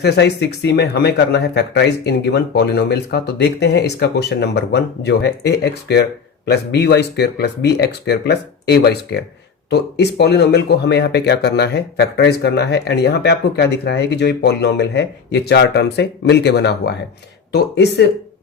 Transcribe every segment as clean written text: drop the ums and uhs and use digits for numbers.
Exercise 6C में हमें करना है फैक्टराइज इन गिवन पॉलिनोमियल्स का। तो देखते हैं इसका क्वेश्चन नंबर 1 जो है ax square plus by square plus bx square plus ay square. तो इस पॉलिनोमियल को हमें यहाँ पे क्या करना है, फैक्टराइज करना है। एंड यहाँ पे आपको क्या दिख रहा है कि जो ये पॉलिनोमियल है ये 4 टर्म से मिलके बना हुआ है। तो इस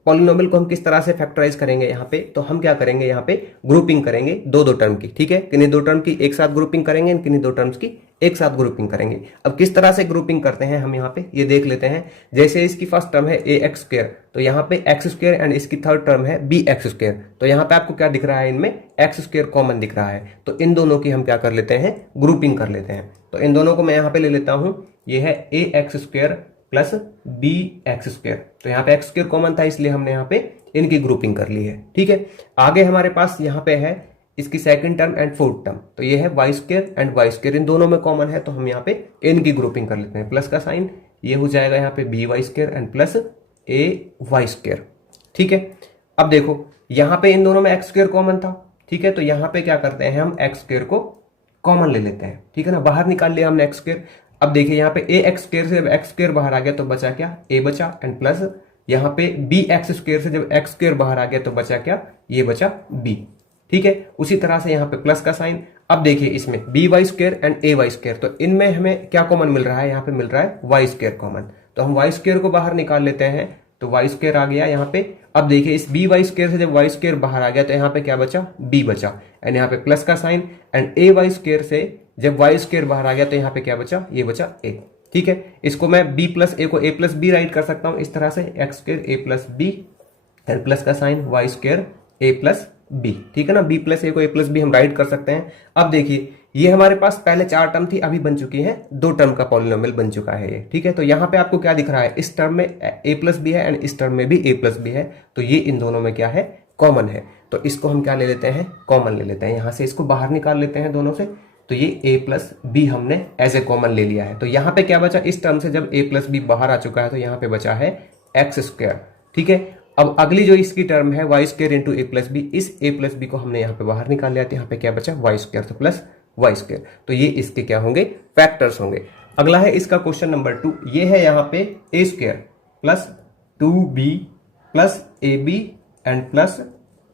पॉलिनोमियल को हम किस तरह से फैक्टराइज करेंगे यहाँ पे, तो हम क्या करेंगे यहाँ पे ग्रुपिंग करेंगे दो दो टर्म की, ठीक है। किन्हीं दो टर्म की एक साथ ग्रुपिंग करेंगे, किन्हीं दो टर्म्स की एक साथ ग्रुपिंग करेंगे। अब किस तरह से ग्रुपिंग करते हैं हम यहाँ पे ये देख लेते हैं। जैसे इसकी फर्स्ट टर्म है ax स्क्वायर, तो यहाँ पे x स्क्वायर एंड इसकी थर्ड टर्म है bx स्क्वायर। तो यहाँ पे आपको क्या दिख रहा है, इनमें x स्क्वायर कॉमन दिख रहा है। तो इन दोनों की हम क्या कर लेते हैं, ग्रुपिंग कर लेते हैं। तो इन दोनों को मैं यहाँ पे ले लेता हूँ, ये है ax square plus bx square. तो यहाँ पे x स्क्वायर कॉमन था इसलिए हमने यहाँ पे इनकी ग्रुपिंग कर ली है, ठीक है। आगे हमारे पास यहाँ पे है इसकी second term and fourth term, तो ये है y square and y square, इन दोनों में कॉमन है तो हम यहाँ पे इनकी ग्रुपिंग कर लेते हैं। प्लस का साइन ये हो जाएगा यहाँ पे by square and plus ay square, ठीक है। अब देखो यहाँ पे इन दोनों में x स्क्वायर कॉमन था, ठीक है। तो यहाँ पे क्या करते हैं, हम x स्क्वायर को कॉमन ले लेते हैं, ठीक है ना। बाहर निकाल लिया हमने x स्क्वायर। अब देखिए यहाँ पे ax स्क्वायर से जब x स्क्वायर बाहर आ गया तो बचा क्या, a बचा एंड प्लस यहाँ पे bx स्क्वायर से जब x स्क्वायर बाहर आ गया तो बचा क्या, ये बचा b, ठीक है। उसी तरह से यहाँ पे प्लस का साइन। अब देखिए इसमें by square and ay square, तो इनमें हमें क्या कॉमन मिल रहा है, यहाँ पे मिल रहा है y स्क्वायर कॉमन। तो हम y स्क्वायर को बाहर निकाल लेते हैं, तो y स्क्वायर आ गया यहाँ पे। अब देखिए इस by स्क्वायर से जब y स्क्वायर बाहर आ गया तो यहाँ पे क्या बचा, b बचा एंड यहाँ पे प्लस का साइन एंड ay स्क्वायर से जब y स्क्वायर बाहर आ गया तो यहाँ पे क्या बचा, ये बचा a, ठीक है। इसको मैं b प्लस a को a प्लस b राइट कर सकता हूँ इस तरह से, x square a plus b and plus का sign y square a plus b, ठीक है ना। b प्लस a को a प्लस b हम राइट कर सकते हैं। अब देखिए ये हमारे पास पहले 4 टर्म थी, अभी बन चुकी है 2 टर्म का पॉलिनोमियल बन चुका है ये, ठीक है। तो यहाँ पे आपको क्या दिख रहा है, इस टर्म में a प्लस बी है एंड इस टर्म में भी a प्लस बी है। तो ये इन दोनों में क्या है, कॉमन है। तो इसको हम क्या ले लेते हैं, कॉमन ले लेते हैं। यहाँ से इसको बाहर निकाल लेते हैं दोनों से, तो ये a प्लस बी हमने एज ए कॉमन ले लिया है। तो यहाँ पे क्या बचा, इस टर्म से जब a प्लस बी बाहर आ चुका है तो यहाँ पे बचा है x स्क्वायर, ठीक है। अब अगली जो इसकी टर्म है y square into a plus B, इस a प्लस बी को हमने यहाँ पे बाहर निकाल लिया, तो यहाँ पे क्या बचा y स्क्वायर, तो प्लस y स्क्वायर। तो ये इसके क्या होंगे, फैक्टर्स होंगे। अगला है इसका क्वेश्चन नंबर 2, ये है यहाँ पे a square plus 2b plus ab and plus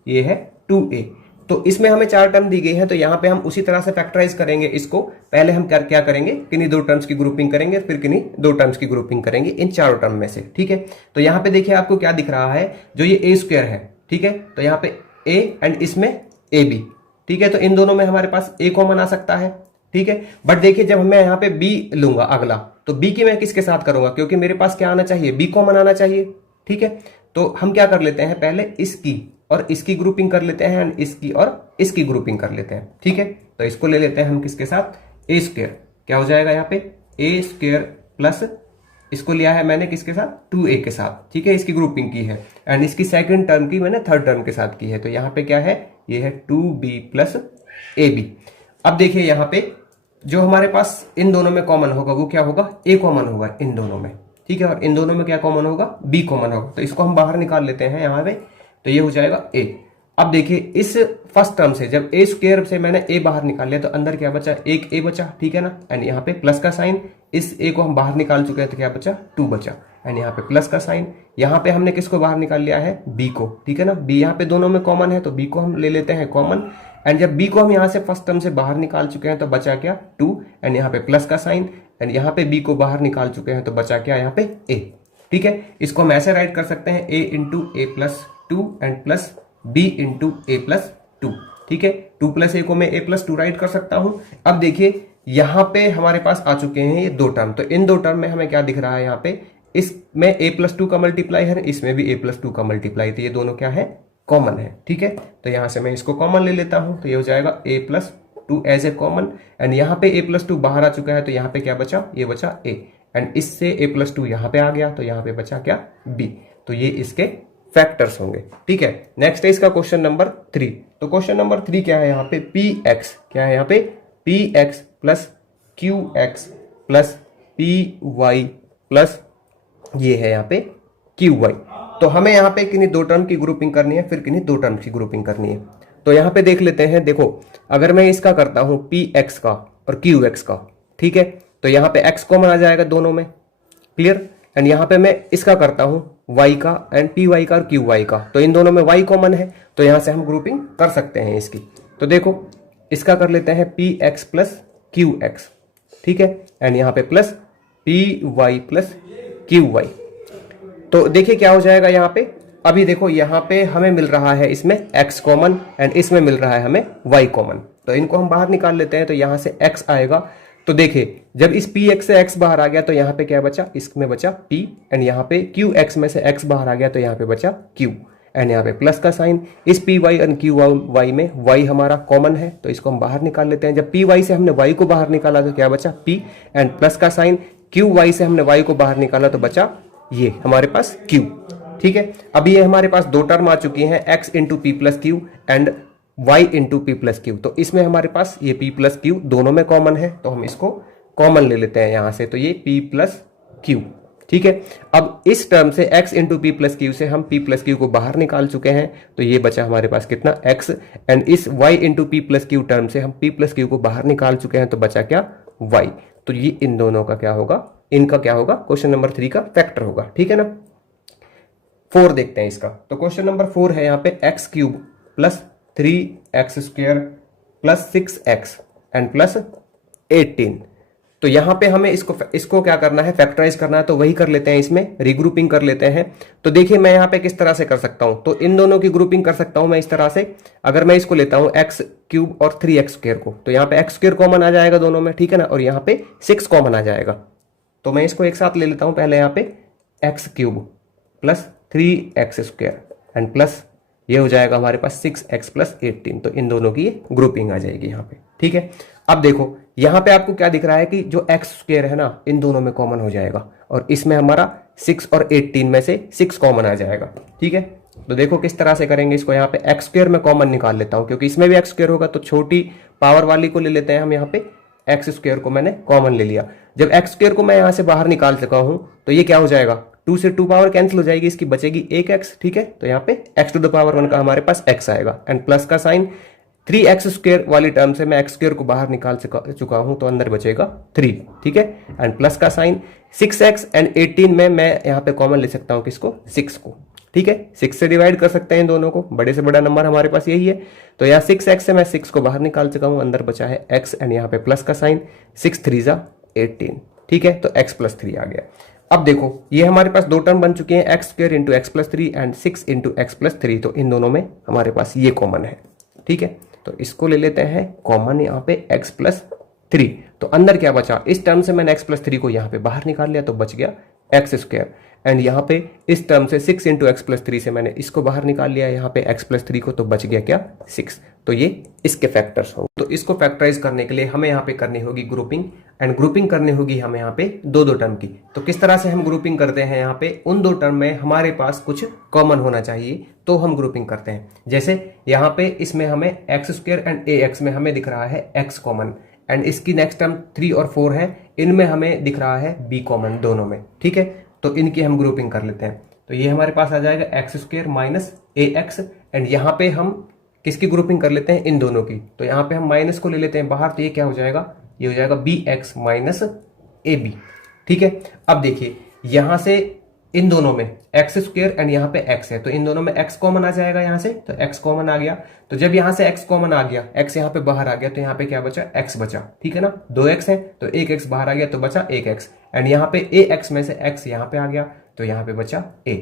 ये है 2a। तो इसमें हमें 4 टर्म दी गई है, तो यहाँ पे हम उसी तरह से फैक्टराइज करेंगे इसको। पहले हम क्या करेंगे, किन्हीं 2 टर्म्स की ग्रुपिंग करेंगे, फिर किन्हीं 2 टर्म्स की ग्रुपिंग करेंगे इन 4 टर्म में से, ठीक है। तो यहाँ पे देखिए आपको क्या दिख रहा है, जो ये a स्क्वायर है, ठीक है। तो यहाँ पे a एंड इसमें ab, ठीक है। तो इन दोनों में हमारे पास a कॉमन आ सकता है, ठीक है। बट देखिए जब मैं यहाँ पे b लूंगा अगला, तो b की मैं किसके साथ करूंगा, क्योंकि मेरे पास क्या आना चाहिए, b कॉमन आना चाहिए, ठीक है। तो हम क्या कर लेते हैं, पहले इसकी और इसकी ग्रुपिंग कर लेते हैं एंड इसकी और इसकी ग्रुपिंग कर लेते हैं, ठीक है। तो इसको ले लेते हैं हम किसके साथ, a स्क्वायर, क्या हो जाएगा यहाँ पे a स्क्वायर प्लस इसको लिया है मैंने किसके साथ, 2a के साथ, ठीक है। इसकी ग्रुपिंग की है एंड इसकी सेकंड टर्म की मैंने थर्ड टर्म के साथ की है। तो यहाँ पे क्या है, ये है 2b प्लस ab। अब देखिए यहाँ पे जो हमारे पास इन दोनों में कॉमन होगा वो क्या होगा, a कॉमन होगा इन दोनों में, ठीक है। और इन दोनों में क्या कॉमन होगा, b कॉमन होगा। तो इसको हम बाहर निकाल लेते हैं यहाँ पे, तो ये हो जाएगा a। अब देखिए इस फर्स्ट टर्म से जब a स्क्वायर से मैंने a बाहर निकाल लिया तो अंदर क्या बचा, एक a बचा, ठीक है ना। एंड यहाँ पे प्लस का साइन, इस a को हम बाहर निकाल चुके हैं तो क्या बचा, 2 बचा एंड यहाँ पे प्लस का साइन। यहाँ पे हमने किसको बाहर निकाल लिया है, b को, ठीक है ना। b यहाँ पे दोनों में कॉमन है तो b को हम ले लेते हैं कॉमन एंड जब b को हम यहाँ से फर्स्ट टर्म से बाहर निकाल चुके हैं तो बचा क्या, 2 एंड यहाँ पे प्लस का साइन एंड यहाँ पे b को बाहर निकाल चुके हैं तो बचा क्या, यहाँ पे a, ठीक है। इसको हम ऐसे राइट कर सकते हैं a into a plus 2 and plus b into a plus 2, ठीक है। 2 प्लस a को मैं a प्लस 2 राइट कर सकता हूं। अब देखिए यहाँ पे हमारे पास आ चुके हैं ये 2 टर्म, तो इन 2 टर्म में हमें क्या दिख रहा है, यहाँ पे इसमें a प्लस 2 का मल्टीप्लाई है, इसमें भी a प्लस 2 का मल्टीप्लाई, तो ये दोनों क्या है, कॉमन है, ठीक है। तो यहाँ से मैं इसको कॉमन ले लेता हूं, तो ये हो जाएगा a plus 2 as A common and यहाँ पे a प्लस 2 बाहर आ चुका है तो यहाँ पे क्या बचा, ये बचा a एंड इससे a प्लस 2 यहाँ पे आ गया तो यहाँ पे बचा क्या, b। तो ये इसके फैक्टर्स होंगे, ठीक है। नेक्स्ट है इसका क्वेश्चन नंबर 3। तो क्वेश्चन नंबर 3 क्या है, यहाँ पे px, क्या है यहाँ पे px plus qx plus py plus ये है यहाँ पे qy। तो हमें यहाँ पे किन्हीं 2 टर्म की ग्रुपिंग करनी है, फिर किन्हीं 2 टर्म की ग्रुपिंग करनी है। तो यहाँ पे देख लेते हैं, देखो अगर मैं इसका करता हूँ px का और qx का, ठीक है। तो यहाँ पे x कॉमन आ जाएगा दोनों में, क्लियर। एंड यहाँ पे मैं इसका करता हूँ y का एंड पी वाई का और क्यू वाई का, तो इन दोनों में y कॉमन है तो यहाँ से हम ग्रुपिंग कर सकते हैं इसकी। तो देखो इसका कर लेते हैं P X plus Q X, ठीक है, एंड यहाँ पे plus P Y plus Q Y. तो देखिए क्या हो जाएगा यहाँ पे, अभी देखो यहाँ पे हमें मिल रहा है इसमें x कॉमन एंड इसमें मिल रहा है हमें y कॉमन, तो इनको हम बाहर निकाल लेते हैं। तो यहाँ से x आएगा, तो देखिए जब इस px से x बाहर आ गया तो यहाँ पे क्या बचा, इसमें बचा p, एंड यहाँ पे qx में से x बाहर आ गया तो यहाँ पे बचा q, एंड यहाँ पे प्लस का साइन। इस P Y and Q Y में y हमारा कॉमन है तो इसको हम बाहर निकाल लेते हैं। जब पी वाई से हमने y को बाहर निकाला तो क्या बचा p, एंड प्लस का साइन। क्यू वाई से हमने y को बाहर निकाला तो बचा ये हमारे पास q, ठीक है। अभी ये हमारे पास दो टर्म आ चुकी हैं, x into P plus Q and y into P plus Q. तो इसमें हमारे पास ये p प्लस क्यू दोनों में कॉमन है तो हम इसको कॉमन ले लेते हैं यहां से, तो ये p प्लस क्यू, ठीक है। अब इस टर्म से x into P plus Q से हम p प्लस क्यू को बाहर निकाल चुके हैं तो ये बचा हमारे पास कितना x, एंड इस y into P plus Q term से हम p प्लस क्यू को बाहर निकाल चुके हैं तो बचा क्या y। तो ये इन दोनों का क्या होगा, इनका क्या होगा, क्वेश्चन नंबर 3 का फैक्टर होगा, ठीक है ना। 4 देखते हैं इसका। तो क्वेश्चन नंबर 4 है यहाँ पे x cube plus 3x square plus 6x and plus 18। तो यहाँ पे हमें इसको क्या करना है, फैक्टराइज करना है, तो वही कर लेते हैं, इसमें रीग्रुपिंग कर लेते हैं। तो देखिए मैं यहाँ पे किस तरह से कर सकता हूँ, तो इन दोनों की ग्रुपिंग कर सकता हूँ मैं इस तरह से। अगर मैं इसको लेता हूँ एक्स क्यूब और 3x स्क्वायर को, तो यहाँ पे एक्स स्क्वायर कॉमन आ जाएगा दोनों में, ठीक है ना, और यहाँ पे 6 कॉमन आ जाएगा। तो मैं इसको एक साथ ले लेता हूँ, पहले यहाँ पे x cube plus 3x square and plus ये हो जाएगा हमारे पास 6x प्लस 18। तो इन दोनों की ग्रुपिंग आ जाएगी यहाँ पे, ठीक है। अब देखो यहाँ पे आपको क्या दिख रहा है कि जो x स्क्वायर है ना इन दोनों में कॉमन हो जाएगा और इसमें हमारा 6 और 18 में से 6 कॉमन आ जाएगा, ठीक है। तो देखो किस तरह से करेंगे इसको, यहाँ पे एक्स स्क्वायर में कॉमन निकाल लेता हूँ क्योंकि इसमें भी एक्स स्क्वायर होगा, तो छोटी पावर वाली को ले लेते हैं हम। यहाँ पे एक्स स्क्वायर को मैंने कॉमन ले लिया। जब एक्स स्क्वायर को मैं यहाँ से बाहर निकाल चुका हूँ तो ये क्या हो जाएगा, 2 से 2 पावर कैंसिल हो जाएगी, इसकी बचेगी एक x, ठीक है। तो यहाँ पे x टू द पावर 1 का हमारे पास x आएगा एंड प्लस का साइन। 3x स्क्वायर वाली टर्म से मैं x स्क्वायर को बाहर निकाल चुका हूं तो अंदर बचेगा 3, ठीक है, एंड प्लस का साइन। 6x एंड 18 में मैं यहाँ पे कॉमन ले सकता हूँ किसको, 6 को, ठीक है। 6 से डिवाइड कर सकते हैं इन दोनों को, बड़े से बड़ा नंबर हमारे पास यही है। तो यहाँ 6x से मैं 6 को बाहर निकाल चुका हूँ, अंदर बचा है x एंड यहाँ पे प्लस का साइन। 6 3 जा 18, ठीक है, तो x प्लस 3 आ गया। अब देखो ये हमारे पास दो टर्म बन चुके हैं, x square into x plus 3 and 6 into x plus 3। तो इन दोनों में हमारे पास ये कॉमन है, ठीक है। तो इसको ले लेते हैं कॉमन यहाँ पे x प्लस 3। तो अंदर क्या बचा, इस टर्म से मैंने x प्लस 3 को यहाँ पे बाहर निकाल लिया तो बच गया एक्स स्क्वायर, एंड यहाँ पे इस टर्म से 6 इंटू एक्स प्लस 3 से मैंने इसको बाहर निकाल लिया यहाँ पे x प्लस 3 को, तो बच गया क्या 6। तो ये इसके फैक्टर्स होंगे। तो इसको फैक्टराइज करने के लिए हमें यहाँ पे करनी होगी ग्रुपिंग, एंड ग्रुपिंग करनी होगी हमें यहाँ पे दो टर्म की। तो किस तरह से हम ग्रुपिंग करते हैं, यहाँ पे उन दो टर्म में हमारे पास कुछ कॉमन होना चाहिए तो हम ग्रुपिंग करते हैं। जैसे यहाँ पे इसमें हमें x square and A x में हमें दिख रहा है x कॉमन, एंड इसकी नेक्स्ट टर्म 3 और 4 है, इनमें हमें दिख रहा है b कॉमन दोनों में, ठीक है। तो इनकी हम ग्रुपिंग कर लेते हैं। तो ये हमारे पास आ जाएगा x square minus A x, and यहाँ पे हम किसकी ग्रुपिंग कर लेते हैं, इन दोनों की। तो यहाँ पे हम माइनस को ले लेते हैं बाहर, तो ये क्या हो जाएगा, ये हो जाएगा B X minus A B, ठीक है। अब देखिए यहाँ से इन दोनों में एक्स स्क्वायर एंड यहाँ पे एक्स है, तो इन दोनों में एक्स कॉमन आ जाएगा यहाँ से, तो एक्स कॉमन आ गया। तो जब यहाँ से एक्स कॉमन आ गया, एक्स यहाँ पे बाहर आ गया, तो यहाँ पे क्या बचा, एक्स बचा, ठीक है ना। 2x है तो एक एक्स बाहर आ गया तो बचा एक एक्स, एंड यहाँ पे ए एक्स में से एक्स यहाँ पे आ गया तो यहाँ पे बचा ए,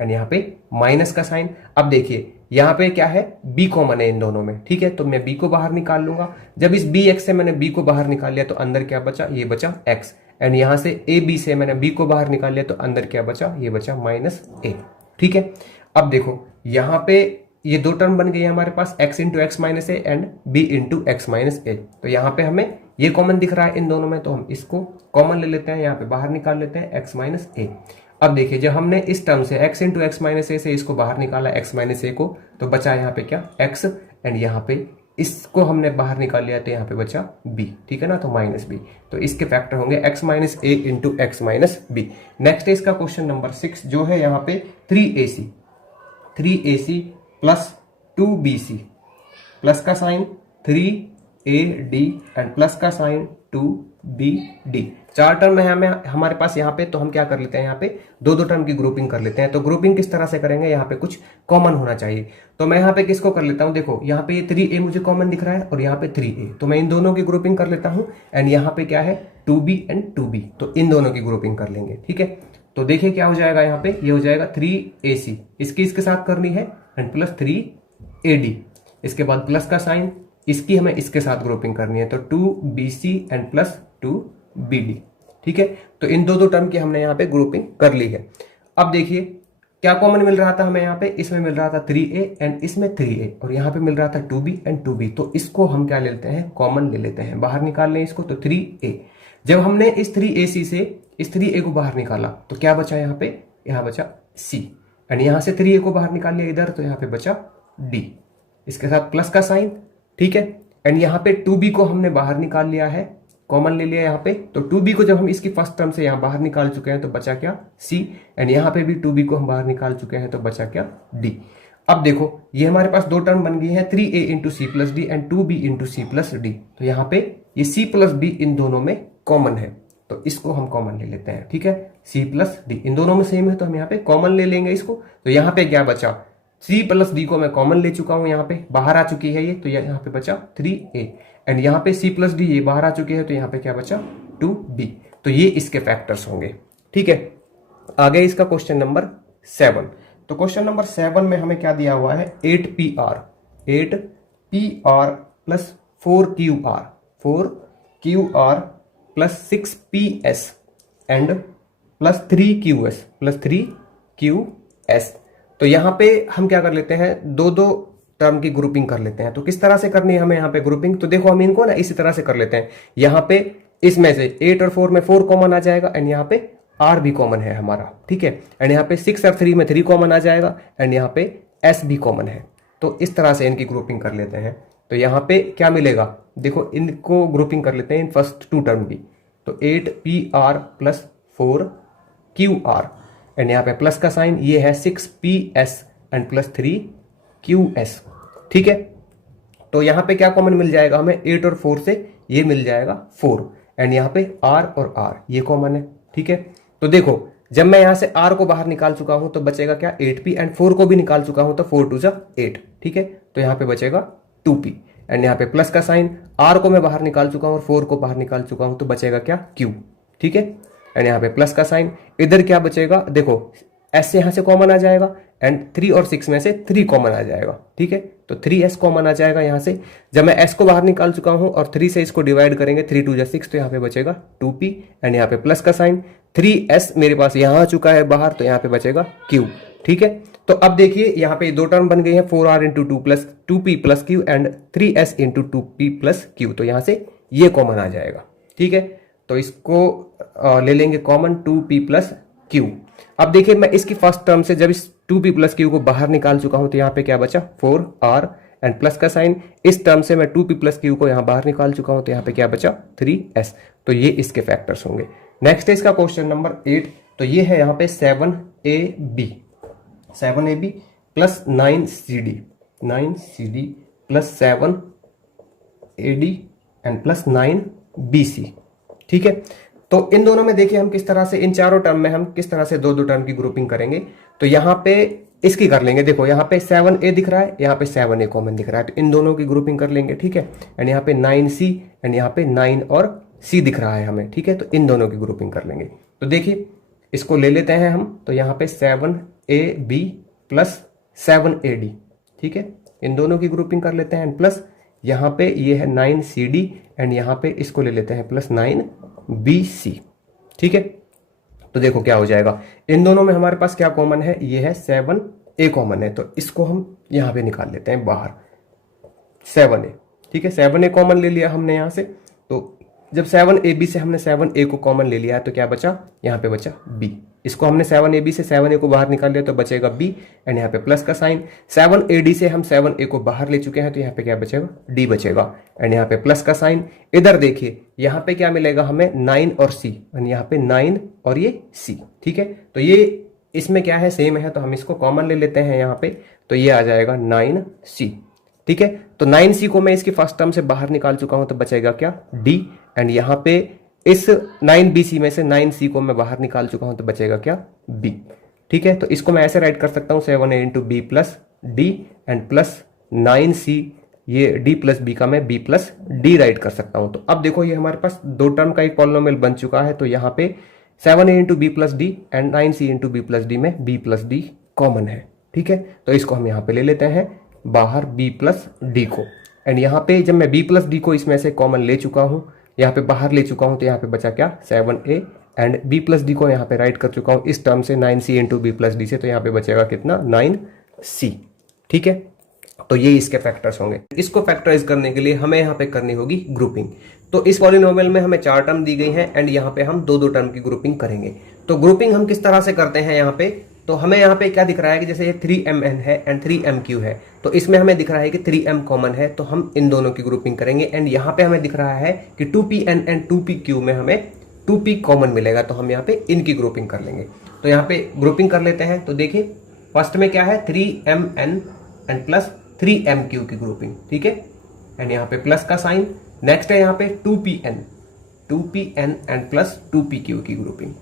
एंड यहाँ पे माइनस का साइन। अब देखिए यहाँ पे क्या है, b कॉमन है इन दोनों में, ठीक है। तो मैं b को बाहर निकाल लूंगा। जब इस bx से मैंने b को बाहर निकाल लिया तो अंदर क्या बचा, ये बचा x, एंड यहाँ से ab से मैंने b को बाहर निकाल लिया तो अंदर क्या बचा, ये बचा माइनस a, ठीक है। अब देखो यहाँ पे ये दो टर्म बन गई है हमारे पास, x into X minus A and b into X minus A. तो यहाँ पे हमें ये कॉमन दिख रहा है इन दोनों में, तो हम इसको कॉमन ले लेते हैं, यहाँ पे बाहर निकाल लेते हैं x माइनस ए। अब देखिए जब हमने इस टर्म से x इंटू एक्स माइनस ए से इसको बाहर निकाला x माइनस ए को, तो बचा यहाँ पे क्या x, एंड यहाँ पे इसको हमने बाहर निकाल लिया तो यहाँ पे बचा b, ठीक है ना, तो माइनस b। तो इसके फैक्टर होंगे x minus A into X minus B. Next है इसका क्वेश्चन नंबर 6 जो है यहाँ पे 3ac प्लस 2bc प्लस का साइन 3ad एंड प्लस का साइन 2 बी डी, 4 टर्म है हमें हमारे पास यहाँ पे, तो हम क्या कर लेते हैं यहाँ पे दो दो टर्म की ग्रुपिंग कर लेते हैं। तो ग्रुपिंग किस तरह से करेंगे, यहाँ पे कुछ कॉमन होना चाहिए। तो मैं यहाँ पे किसको कर लेता हूँ, देखो यहाँ पे ये 3a मुझे कॉमन दिख रहा है और यहाँ पे 3a, तो मैं इन दोनों की ग्रुपिंग कर लेता हूँ। एंड यहाँ पे क्या है 2b एंड 2b, तो इन दोनों की ग्रुपिंग कर लेंगे। ठीक है, तो देखिए क्या हो जाएगा यहाँ पे, ये हो जाएगा 3ac, इसकी इसके साथ करनी है एंड प्लस 3ad, इसके बाद प्लस का साइन, इसकी हमें इसके साथ ग्रुपिंग करनी है, तो 2bc एंड प्लस 2bd। ठीक है, तो इन दो दो टर्म की हमने यहाँ पे ग्रुपिंग कर ली है। अब देखिए क्या कॉमन मिल रहा था हमें यहाँ पे, इसमें मिल रहा था 3a एंड इसमें 3a, और यहाँ पे मिल रहा था 2b एंड 2b, तो इसको हम क्या ले लेते हैं, कॉमन ले लेते हैं, बाहर निकाल लें इसको। तो 3a, जब हमने इस 3ac से इस 3a को बाहर निकाला तो क्या बचा यहाँ पे, यहाँ बचा c, एंड यहाँ से 3a को बाहर निकाल लिया इधर, तो यहाँ पे बचा d, इसके साथ प्लस का साइन। ठीक है, एंड यहाँ पे 2b को हमने बाहर निकाल लिया है, कॉमन ले लिया यहाँ पे, तो 2b को जब हम इसकी फर्स्ट टर्म से यहाँ बाहर निकाल चुके हैं तो बचा क्या c, एंड यहाँ पे भी 2b को हम बाहर निकाल चुके हैं तो बचा क्या d। अब देखो ये हमारे पास दो टर्म बन गई है, 3a into C plus D and 2b into C plus D, तो यहाँ पे ये c प्लस b इन दोनों में कॉमन है, तो इसको हम कॉमन ले लेते हैं। ठीक है, c प्लस डी इन दोनों में सेम है तो हम यहाँ पे कॉमन ले लेंगे इसको। तो यहाँ पे क्या बचा, c प्लस डी को मैं कॉमन ले चुका हूं, यहाँ पे बाहर आ चुकी है ये, तो यहाँ पे बचा 3a, एंड यहाँ पे c प्लस डी ये बाहर आ चुके हैं, तो यहाँ पे क्या बचा 2b, तो ये इसके फैक्टर्स होंगे। ठीक है, आगे इसका क्वेश्चन नंबर 7। तो क्वेश्चन नंबर 7 में हमें क्या दिया हुआ है, 8pr plus 4qr plus 6ps and plus 3qs। तो यहाँ पे हम क्या कर लेते हैं, दो दो टर्म की ग्रुपिंग कर लेते हैं। तो किस तरह से करनी है हमें यहाँ पे ग्रुपिंग, तो देखो हम इनको ना इसी तरह से कर लेते हैं। यहाँ पे इसमें से 8 और 4 में 4 कॉमन आ जाएगा, एंड यहाँ पे r भी कॉमन है हमारा। ठीक है, एंड यहाँ पे 6 और 3 में 3 कॉमन आ जाएगा, एंड यहाँ पे s भी कॉमन है। तो इस तरह से इनकी ग्रुपिंग कर लेते हैं। तो यहाँ पे क्या मिलेगा, देखो इनको ग्रुपिंग कर लेते हैं इन फर्स्ट टू टर्म की। तो 8pr प्लस 4qr, एंड यहाँ पे प्लस का साइन, ये है 6ps एंड प्लस 3qs। ठीक है, तो यहाँ पे क्या कॉमन मिल जाएगा हमें, 8 और 4 से ये मिल जाएगा 4, एंड यहाँ पे r और r ये कॉमन है। ठीक है, तो देखो जब मैं यहाँ से r को बाहर निकाल चुका हूं तो बचेगा क्या 8p, एंड 4 को भी निकाल चुका हूं तो 4 2 8। ठीक है, तो यहाँ पे बचेगा 2p, एंड यहाँ पे प्लस का साइन, r को मैं बाहर निकाल चुका हूं और 4 को बाहर निकाल चुका हूं तो बचेगा क्या q। ठीक है, एंड यहाँ पे प्लस का साइन, इधर क्या बचेगा, देखो s से यहाँ से कॉमन आ जाएगा, एंड 3 और 6 में से 3 कॉमन आ जाएगा। ठीक है, तो 3s कॉमन आ जाएगा यहाँ से। जब मैं s को बाहर निकाल चुका हूँ और 3 से इसको डिवाइड करेंगे, 3 2 6, तो यहाँ पे बचेगा 2p, एंड यहाँ पे प्लस का साइन, 3s मेरे पास यहाँ आ चुका है बाहर, तो यहाँ पे बचेगा q। ठीक है, तो अब देखिए यहाँ पे दो टर्म बन गई है, 4r into 2 plus 2p plus q and 3s into 2p plus q, तो यहाँ से ये कॉमन आ जाएगा। ठीक है, तो इसको ले लेंगे कॉमन 2p प्लस q। अब देखिए मैं इसकी फर्स्ट टर्म से जब इस 2p प्लस q को बाहर निकाल चुका हूं तो यहाँ पे क्या बचा 4r एंड प्लस का साइन, इस टर्म से मैं 2p प्लस q को यहाँ बाहर निकाल चुका हूं तो यहाँ पे क्या बचा 3s, तो ये इसके फैक्टर्स होंगे। नेक्स्ट है इसका क्वेश्चन नंबर 8। तो ये है यहाँ पे 7ab plus 9cd plus 7ad and plus 9bc। ठीक है, तो इन दोनों में देखिए हम किस तरह से, इन चारों टर्म में हम किस तरह से दो दो टर्म की ग्रुपिंग करेंगे। तो यहाँ पे इसकी कर लेंगे, देखो यहाँ पे 7a दिख रहा है, यहाँ पे 7a कॉमन दिख रहा है, तो इन दोनों की ग्रुपिंग कर लेंगे। ठीक है, एंड यहाँ पे 9c एंड यहाँ पे 9 और c दिख रहा है हमें। ठीक है, तो इन दोनों की ग्रुपिंग कर लेंगे। तो देखिए इसको ले लेते हैं हम, तो यहाँ पे 7ab प्लस 7ad। ठीक है, इन दोनों की ग्रुपिंग कर लेते हैं, प्लस यहाँ पे ये है 9cd एंड यहाँ पे इसको ले लेते हैं प्लस 9bc। ठीक है, तो देखो क्या हो जाएगा, इन दोनों में हमारे पास क्या कॉमन है, ये है 7a कॉमन है, तो इसको हम यहाँ पे निकाल लेते हैं बाहर 7a। ठीक है, 7a कॉमन ले लिया हमने यहाँ से, तो जब 7ab से हमने 7a को कॉमन ले लिया है तो क्या बचा, यहाँ पे बचा b। इसको हमने 7ab से 7a को बाहर निकाल लिया तो बचेगा b, एंड यहाँ पे प्लस का साइन, 7ad से हम 7a को बाहर ले चुके हैं तो यहाँ पे क्या बचेगा, d बचेगा, एंड यहाँ पे प्लस का साइन। इधर देखिए यहाँ पे क्या मिलेगा हमें, 9 और c, एंड यहाँ पे 9 और ये c। ठीक है, तो ये इसमें क्या है, सेम है, तो हम इसको कॉमन ले लेते हैं यहाँ पे, तो ये आ जाएगा 9c। ठीक है, तो 9c को मैं इसकी फर्स्ट टर्म से बाहर निकाल चुका हूं तो बचेगा क्या, d, एंड यहाँ पे इस 9bc में से 9c को मैं बाहर निकाल चुका हूं, तो बचेगा क्या, b। ठीक है, तो इसको मैं ऐसे राइट कर सकता हूं 7a into B plus D and plus 9c, ये d प्लस बी का मैं b प्लस डी राइट कर सकता हूं। तो अब देखो ये हमारे पास दो टर्म का एक पॉलिनोमियल बन चुका है। तो यहाँ पे 7a into B plus D and 9c into B plus D में b प्लस डी कॉमन है। ठीक है, तो इसको हम यहाँ पे ले लेते हैं बाहर b प्लस डी को। एंड यहाँ पे जब मैं b प्लस डी को इसमें से कॉमन ले चुका हूँ, यहाँ पे बाहर ले चुका हूँ, तो यहाँ पे बचा क्या, 7a and b plus D को यहाँ पे राइट कर चुका हूँ इस टर्म से 9c into B plus D से, तो यहाँ पे बचेगा कितना, 9c। ठीक है, तो ये इसके फैक्टर्स होंगे। इसको फैक्टराइज करने के लिए हमें यहाँ पे करनी होगी ग्रुपिंग। तो इस पॉलिनोमियल में हमें 4 टर्म दी गई है एंड यहाँ पे हम 2-2 टर्म की ग्रुपिंग करेंगे। तो ग्रुपिंग हम किस तरह से करते हैं यहाँ पे, तो हमें यहाँ पे क्या दिख रहा है कि जैसे ये 3mn है एंड 3mq है, तो इसमें हमें दिख रहा है कि 3m कॉमन है, तो हम इन दोनों की ग्रुपिंग करेंगे। एंड यहाँ पे हमें दिख रहा है कि 2pn एंड 2pq में हमें 2p कॉमन मिलेगा, तो हम यहाँ पे इनकी ग्रुपिंग कर लेंगे। तो यहाँ पे ग्रुपिंग कर लेते हैं। तो देखिए फर्स्ट में क्या है, 3mn एंड प्लस 3mq की ग्रुपिंग। ठीक है, एंड यहाँ पे प्लस का साइन। नेक्स्ट है यहाँ पे 2pn एंड प्लस 2pq की ग्रुपिंग।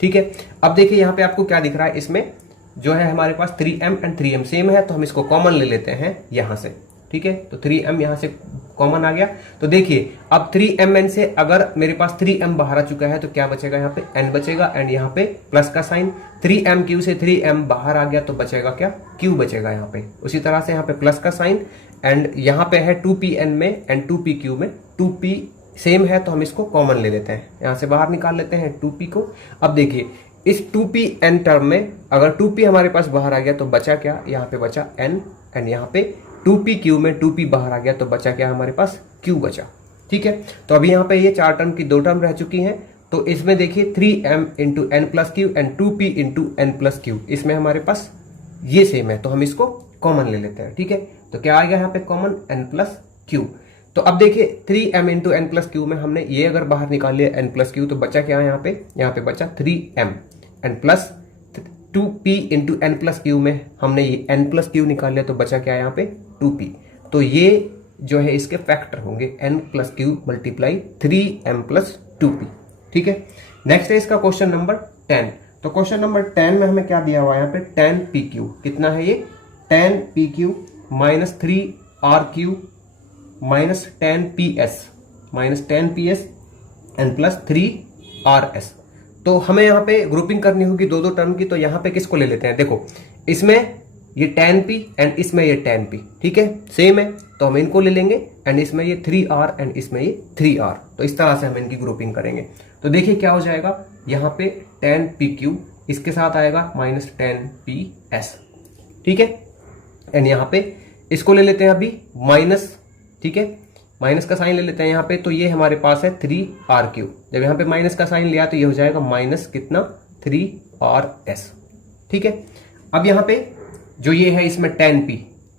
ठीक है, अब देखिए यहाँ पे आपको क्या दिख रहा है, इसमें जो है हमारे पास 3m एंड 3m सेम है, तो हम इसको कॉमन ले लेते हैं यहां से। ठीक है, तो 3m यहां से कॉमन आ गया। तो देखिए अब 3mn से अगर मेरे पास 3m बाहर आ चुका है, तो क्या बचेगा, यहाँ पे n बचेगा एंड यहाँ पे प्लस का साइन। 3mq से 3m बाहर आ गया, तो बचेगा क्या, q बचेगा यहाँ पे। उसी तरह से यहाँ पे प्लस का साइन एंड यहाँ पे है 2pn में एंड 2pq में 2p सेम है, तो हम इसको कॉमन ले लेते हैं, यहां से बाहर निकाल लेते हैं 2p को। अब देखिए इस 2pn टर्म में अगर 2p हमारे पास बाहर आ गया, तो बचा क्या, यहाँ पे बचा n एंड यहाँ पे 2pq में 2p बाहर आ गया, तो बचा क्या हमारे पास, q बचा। ठीक है, तो अभी यहाँ पे ये 4 टर्म की 2 टर्म रह चुकी हैं। तो इसमें देखिए 3m into N plus Q and 2p into N plus Q, इसमें हमारे पास ये सेम है, तो हम इसको कॉमन ले लेते हैं। ठीक है, तो क्या आ गया यहाँ पे कॉमन, n प्लस क्यू। तो अब देखिए 3m into N plus Q में हमने ये अगर बाहर निकाल लिया n प्लस क्यू, तो बचा क्या है यहाँ पे बचा 3m and plus 2p into N plus Q में हमने ये n प्लस क्यू निकाल लिया, तो बचा क्या है यहाँ पे 2p। तो ये जो है इसके फैक्टर होंगे n plus Q multiply 3m plus 2p। ठीक है, नेक्स्ट है इसका क्वेश्चन नंबर 10। तो क्वेश्चन नंबर 10 में हमें क्या दिया हुआ है यहाँ पे, 10pq। कितना है ये, 10pq minus 3rq minus 10ps and plus 3rs। तो हमें यहाँ पे ग्रुपिंग करनी होगी 2-2 टर्म की। तो यहाँ पे किसको ले लेते हैं, देखो इसमें ये 10p एंड इसमें ये 10p, ठीक है सेम है, तो हम इनको ले लेंगे। एंड इसमें ये 3r एंड इसमें ये 3r, तो इस तरह से हम इनकी ग्रुपिंग करेंगे। तो देखिए क्या हो जाएगा, यहाँ पे 10pq इसके साथ आएगा माइनस 10ps। ठीक है, एंड यहाँ पे इसको ले लेते हैं अभी माइनस, ठीक है माइनस का साइन ले लेते हैं यहाँ पे। तो ये हमारे पास है 3rq, जब यहाँ पे माइनस का साइन लिया तो ये हो जाएगा माइनस कितना 3rs। ठीक है, अब यहाँ पे जो ये है इसमें 10p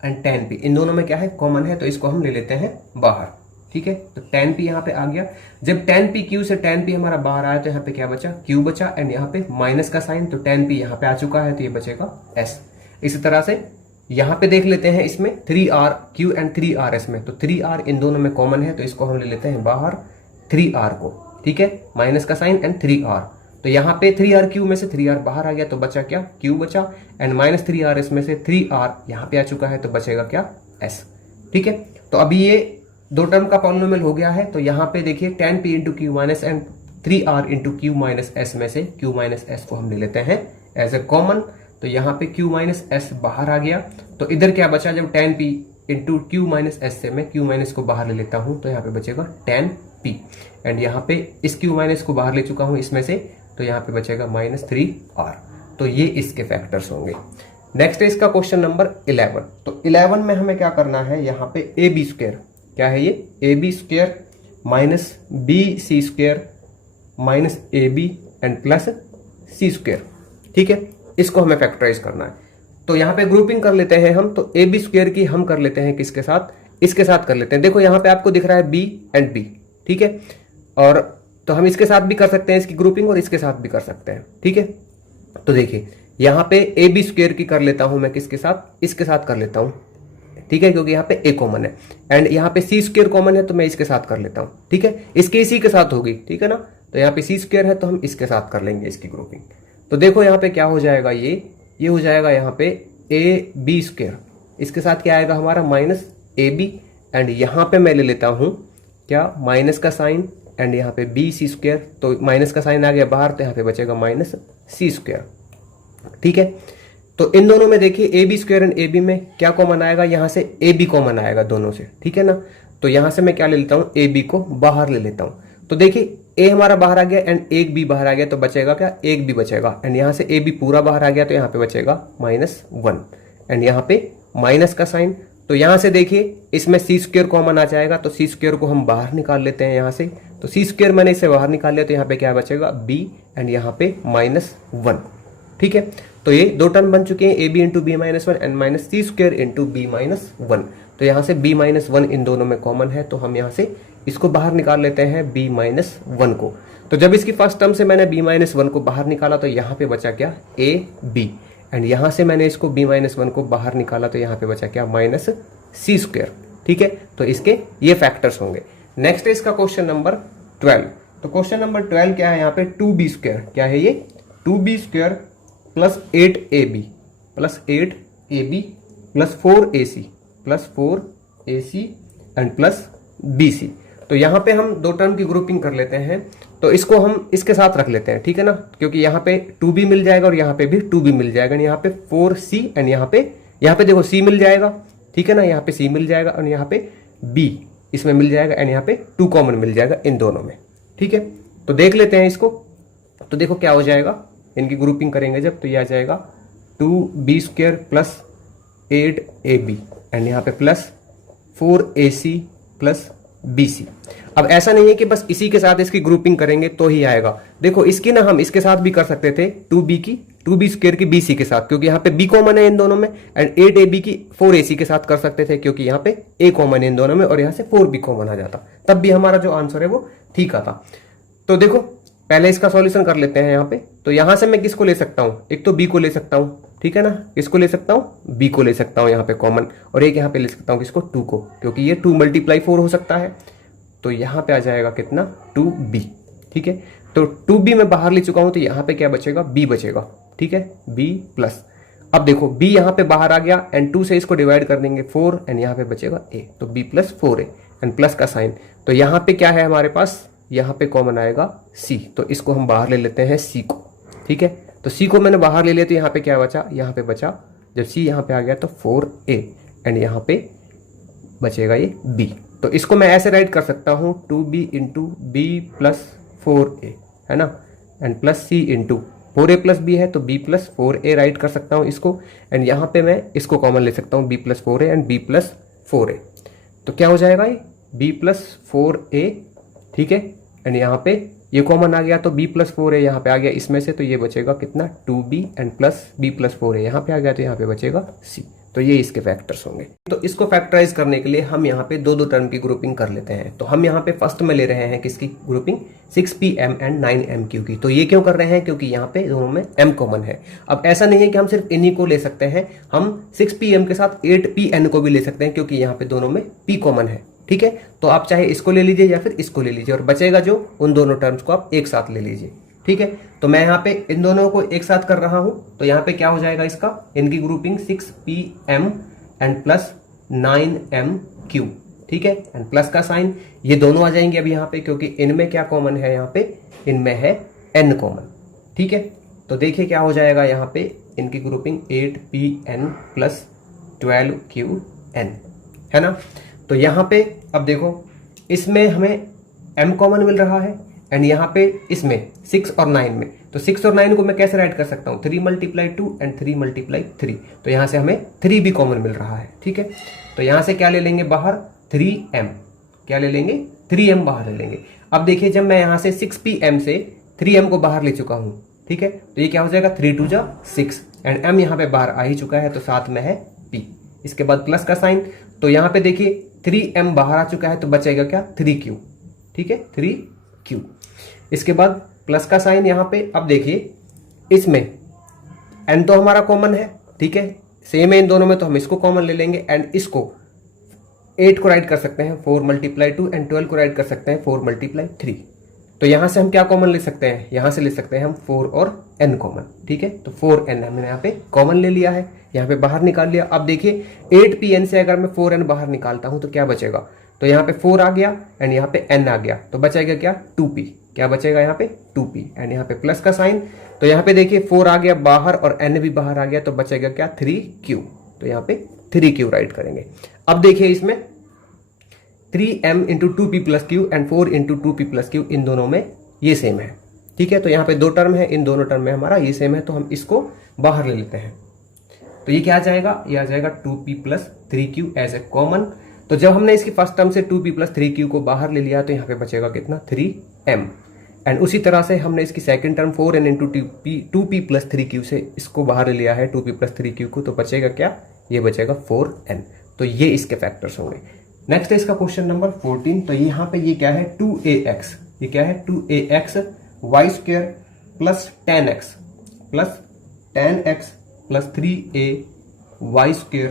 एंड 10p इन दोनों में क्या है कॉमन है, तो इसको हम ले लेते हैं बाहर। ठीक है, तो 10p यहाँ पे आ गया। जब 10pq से 10p हमारा बाहर आया, तो यहाँ पे क्या बचा, q बचा एंड यहाँ पे माइनस का साइन, तो 10p यहाँ पे आ चुका है, तो ये बचेगा s। इसी तरह से यहाँ पे देख लेते हैं इसमें 3rq एंड 3rs में, तो 3r इन दोनों में कॉमन है, तो इसको हम ले लेते हैं बाहर 3r को। ठीक है, माइनस का साइन एंड 3r, तो यहाँ पे 3rq में से 3r बाहर आ गया, तो बचा क्या, q बचा एंड माइनस 3rs में से 3r यहाँ पे आ चुका है, तो बचेगा क्या s। ठीक है, तो अभी ये 2 टर्म का पॉलिनोमियल हो गया है। तो यहाँ पे देखिए 10p into Q minus and 3r into Q minus s में से q माइनस s को हम ले लेते हैं एज ए कॉमन। तो यहाँ पे q माइनस s बाहर आ गया, तो इधर क्या बचा, जब 10p into Q minus s से मैं q माइनस को बाहर ले लेता हूँ, तो यहाँ पे बचेगा 10p एंड यहाँ पे इस q माइनस को बाहर ले चुका हूँ इसमें से, तो यहाँ पे बचेगा माइनस 3r। तो ये इसके फैक्टर्स होंगे। नेक्स्ट है इसका क्वेश्चन नंबर 11। तो 11 में हमें क्या करना है, यहाँ पे ए बी स्क्वायर, क्या है ये, A B square minus B C square minus A B and plus C square. ठीक है, इसको हमें फैक्टराइज करना है। तो यहाँ पे ग्रुपिंग कर लेते हैं हम। तो ए बी स्क्वायर की हम कर लेते हैं किसके साथ, इसके साथ कर लेते हैं। देखो यहाँ पे आपको दिख रहा है बी एंड बी, ठीक है, और तो हम इसके साथ भी कर सकते हैं इसकी ग्रुपिंग और इसके साथ भी कर सकते हैं। ठीक है, तो देखिए यहाँ पे ए बी स्क्वायर की कर लेता हूं मैं किसके साथ, इसके साथ कर लेता हूं। ठीक है, क्योंकि यहाँ पे ए कॉमन है एंड यहाँ पे सी स्क्वायर कॉमन है, तो मैं इसके साथ कर लेता हूं। ठीक है, इसके इसी के साथ होगी, ठीक है ना, तो यहाँ पे सी स्क्वायर है तो हम इसके साथ कर लेंगे इसकी ग्रुपिंग। तो देखो यहाँ पे क्या हो जाएगा, ये हो जाएगा यहाँ पे ए बी स्क्वायर, इसके साथ क्या आएगा हमारा माइनस ए बी, एंड यहाँ पे मैं ले लेता हूँ क्या माइनस का साइन, एंड यहाँ पे बी सी स्क्वायर, तो माइनस का साइन आ गया बाहर तो यहाँ पे बचेगा माइनस सी स्क्वायर। ठीक है, तो इन दोनों में देखिए A B square and A B में क्या कॉमन आएगा, यहाँ से ए बी कॉमन आएगा दोनों से। ठीक है ना, तो यहाँ से मैं क्या ले लेता हूँ, ए बी को बाहर ले लेता हूँ। तो देखिए ए हमारा बाहर आ गया एंड एक बी बाहर आ गया, तो बचेगा क्या, एक बी बचेगा, एंड यहाँ से ए बी पूरा बाहर आ गया तो यहाँ पे बचेगा -1, एंड यहाँ पे माइनस का साइन। तो यहाँ से देखिए इसमें सी स्क्वायर कॉमन आ जाएगा, तो सी स्क्वायर को हम बाहर निकाल लेते हैं यहाँ से। तो सी स्क्वायर मैंने इसे बाहर निकाल लिया, तो यहाँ पे क्या बचेगा बी, एंड यहाँ पे -1। ठीक है, तो ये दो टर्म बन चुके हैं, A B into B -1 and minus C square into B -1। तो यहाँ से b -1 इन दोनों में कॉमन है, तो हम यहाँ से इसको बाहर निकाल लेते हैं b -1 को। तो जब इसकी फर्स्ट टर्म से मैंने b -1 को बाहर निकाला तो यहाँ पे बचा क्या, a b, एंड यहाँ से मैंने इसको b -1 को बाहर निकाला तो यहाँ पे बचा क्या, -c स्क्वायर। ठीक है, तो इसके ये फैक्टर्स होंगे। नेक्स्ट है इसका क्वेश्चन नंबर 12। तो क्वेश्चन नंबर 12 क्या है यहाँ पे, 2b स्क्वायर, क्या है ये 2b square plus 8ab plus 8ab plus 4ac plus 4ac and plus bc। तो यहाँ पे हम दो टर्म की ग्रुपिंग कर लेते हैं, तो इसको हम इसके साथ रख लेते हैं। ठीक है ना, क्योंकि यहाँ पे 2b मिल जाएगा और यहाँ पे भी 2b मिल जाएगा, यहाँ पे 4c एंड यहाँ पे देखो c मिल जाएगा। ठीक है ना, यहाँ पे c मिल जाएगा और यहाँ पे b इसमें मिल जाएगा, एंड यहाँ पे 2 कॉमन मिल जाएगा इन दोनों में। ठीक है, तो देख लेते हैं इसको। तो देखो क्या हो जाएगा, इनकी ग्रुपिंग करेंगे जब, तो ये आ जाएगा 2b square plus 8ab and यहाँ पे प्लस 4ac प्लस bc। अब ऐसा नहीं है कि बस इसी के साथ इसकी ग्रुपिंग करेंगे तो ही आएगा। देखो इसकी ना हम इसके साथ भी कर सकते थे 2b स्क्वायर की bc के साथ, क्योंकि यहाँ पे b कॉमन है इन दोनों में, एंड 8ab की 4ac के साथ कर सकते थे क्योंकि यहाँ पे a कॉमन है इन दोनों में, और यहाँ से 4b कॉमन आ जाता, तब भी हमारा जो आंसर है वो ठीक आता। तो देखो पहले इसका सॉल्यूशन कर लेते हैं यहाँ पे। तो यहाँ से मैं किसको ले सकता हूँ, एक तो b को ले सकता हूँ। ठीक है ना, किसको ले सकता हूँ, b को ले सकता हूँ यहाँ पे कॉमन, और एक यहाँ पे ले सकता हूँ किसको, 2 को, क्योंकि ये 2 × 4 हो सकता है। तो यहाँ पे आ जाएगा कितना, 2b। ठीक है, तो 2b मैं बाहर ले चुका हूँ, तो यहाँ पे क्या बचेगा, b बचेगा। ठीक है, b प्लस, अब देखो b यहाँ पे बाहर आ गया एंड 2 से इसको डिवाइड कर देंगे 4, एंड यहाँ पे बचेगा a, तो b plus 4a and plus का साइन। तो यहाँ पे क्या है हमारे पास, यहाँ पे कॉमन आएगा c, तो इसको हम बाहर ले लेते हैं c को। ठीक है, तो c को मैंने बाहर ले लिया, तो यहाँ पे क्या बचा, यहाँ पे बचा, जब c यहाँ पे आ गया तो 4a एंड यहाँ पे बचेगा ये b। तो इसको मैं ऐसे राइट कर सकता हूँ 2b into b plus 4a, है ना, and plus c into 4a plus b है तो b प्लस 4a राइट कर सकता हूँ इसको, एंड यहाँ पे मैं इसको कॉमन ले सकता हूँ b plus 4a and b plus 4a। तो क्या हो जाएगा ये b प्लस 4a। ठीक है, एंड यहाँ पे ये कॉमन आ गया तो b प्लस 4a यहाँ पे आ गया इसमें से, तो ये बचेगा कितना, 2b and plus b plus 4a यहाँ पे आ गया, तो यहाँ पे बचेगा c। तो ये इसके फैक्टर्स होंगे। तो इसको फैक्टराइज करने के लिए हम यहाँ पे दो टर्म की ग्रुपिंग कर लेते हैं। तो हम यहाँ पे फर्स्ट में ले रहे हैं किसकी ग्रुपिंग, 6pm एंड 9mq की। तो ये क्यों कर रहे हैं, क्योंकि यहाँ पे दोनों में m कॉमन है। अब ऐसा नहीं है कि हम सिर्फ इन्हीं को ले सकते हैं, हम 6pm के साथ 8pn को भी ले सकते हैं, क्योंकि यहाँ पे दोनों में p कॉमन है। ठीक है, तो आप चाहे इसको ले लीजिए या फिर इसको ले लीजिए, और बचेगा जो उन दोनों टर्म्स को आप एक साथ ले लीजिए। ठीक है, तो मैं यहाँ पे इन दोनों को एक साथ कर रहा हूं, तो यहाँ पे क्या हो जाएगा इसका, इनकी grouping 6pm and plus 9mq। ठीक है, एंड प्लस का साइन, ये दोनों आ जाएंगे अभी यहाँ पे, क्योंकि इनमें क्या कॉमन है, यहाँ पे इनमें है n कॉमन। ठीक है, तो देखिए क्या हो जाएगा यहाँ पे, इनकी ग्रुपिंग 8pn प्लस 12qn, है ना। तो यहाँ पे अब देखो इसमें हमें m कॉमन मिल रहा है, एंड यहाँ पे इसमें 6 और 9 में, तो 6 और 9 को मैं कैसे राइट कर सकता हूँ, 3 × 2 एंड 3 × 3। तो यहाँ से हमें 3 भी कॉमन मिल रहा है। ठीक है, तो यहाँ से क्या ले लेंगे बाहर, 3m, क्या ले लेंगे, 3m बाहर ले लेंगे। अब देखिए जब मैं यहाँ से 6pm से 3m को बाहर ले चुका हूँ, ठीक है, तो ये क्या हो जाएगा, 3 × 2 = 6 एंड m यहाँ पे बाहर आ ही चुका है, तो साथ में है p। इसके बाद प्लस का साइन, तो यहाँ पे देखिए 3m बाहर आ चुका है तो बचेगा क्या, 3q। ठीक है, 3q। इसके बाद प्लस का साइन यहाँ पे, अब देखिए इसमें n तो हमारा कॉमन है। ठीक है, सेम है इन दोनों में, तो हम इसको कॉमन ले लेंगे, एंड इसको 8 को राइट कर सकते हैं 4 × 2 एंड 12 को राइट कर सकते हैं 4 × 3। तो यहां से हम क्या कॉमन ले सकते हैं, यहां से ले सकते हैं हम 4 और n कॉमन। ठीक है, तो 4n हमने यहाँ पे कॉमन ले लिया है, यहाँ पे बाहर निकाल लिया। अब देखिए 8pn से अगर मैं 4n बाहर निकालता हूं तो क्या बचेगा, तो यहाँ पे 4 आ गया एंड यहाँ पे n आ गया, तो बचेगा क्या 2p, क्या बचेगा यहाँ पे 2p एंड यहाँ पे प्लस का साइन। तो यहाँ पे देखिए 4 आ गया बाहर और n भी बाहर आ गया, तो बचेगा क्या 3q, तो यहाँ पे 3q राइट करेंगे। अब देखिए इसमें 3m into 2p plus Q and 4 into 2p plus Q, इन दोनों में ये सेम है। ठीक है, तो यहाँ पे दो टर्म है, इन दोनों टर्म में हमारा ये सेम है, तो हम इसको बाहर ले लेते हैं। तो ये क्या आ जाएगा, ये आ जाएगा 2p plus 3q as A common. तो जब हमने इसकी फर्स्ट टर्म से 2p प्लस 3q को बाहर ले लिया तो यहाँ पे बचेगा कितना 3m। एंड उसी तरह से हमने इसकी second term 4n into 2p plus 3q से इसको बाहर ले लिया है 2p प्लस 3q को, तो बचेगा क्या, ये बचेगा 4n। तो ये इसके फैक्टर्स होंगे। नेक्स्ट है इसका क्वेश्चन नंबर 14। तो यहाँ पे ये क्या है 2ax, ये क्या है 2ax Y square plus 10x plus 10x plus 3a Y square